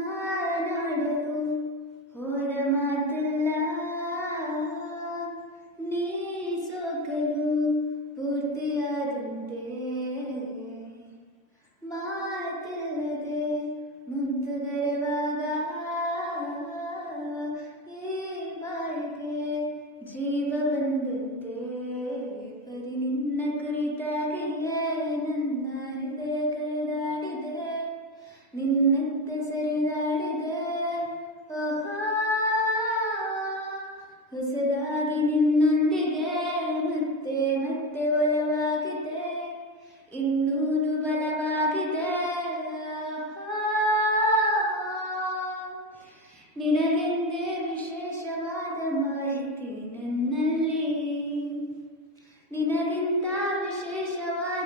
ಮಾತನಾಡಲು ಹೋದ ಮಾತಲ್ಲ, ನೀ ಸೋಕಲು ಪೂರ್ತಿಯಾದಂತೆ. ಮಾತಿಲ್ಲದೆ ಮುಂದುವರೆವಾಗ ಈ ಬಾಳಿಗೆ ಜೀವ ಬಂದಂತೆ. ಬರೀ ನಿನ್ನ ಕುರಿತಾಗಿಯೇ ನನ್ನ ಹೃದಯ ಕರೆದಾಡಿದೆ, ನಿನ್ನತ್ತ ಸರಿದಾಡಿದೆ. ಓಹೋ, ಹೊಸದಾಗಿ ನಿನ್ನೊಂದಿಗೆ ಮತ್ತೆ ಮತ್ತೆ ಒಲವಾಗಿದೆ, ಇನ್ನೂನು ಬಲವಾಗಿದೆ. ನಿನಗೆಂದೇ ವಿಶೇಷವಾದ ಮಾಹಿತಿ ನನ್ನಲ್ಲಿ, ನಿನಗಿಂತ ವಿಶೇಷವಾದ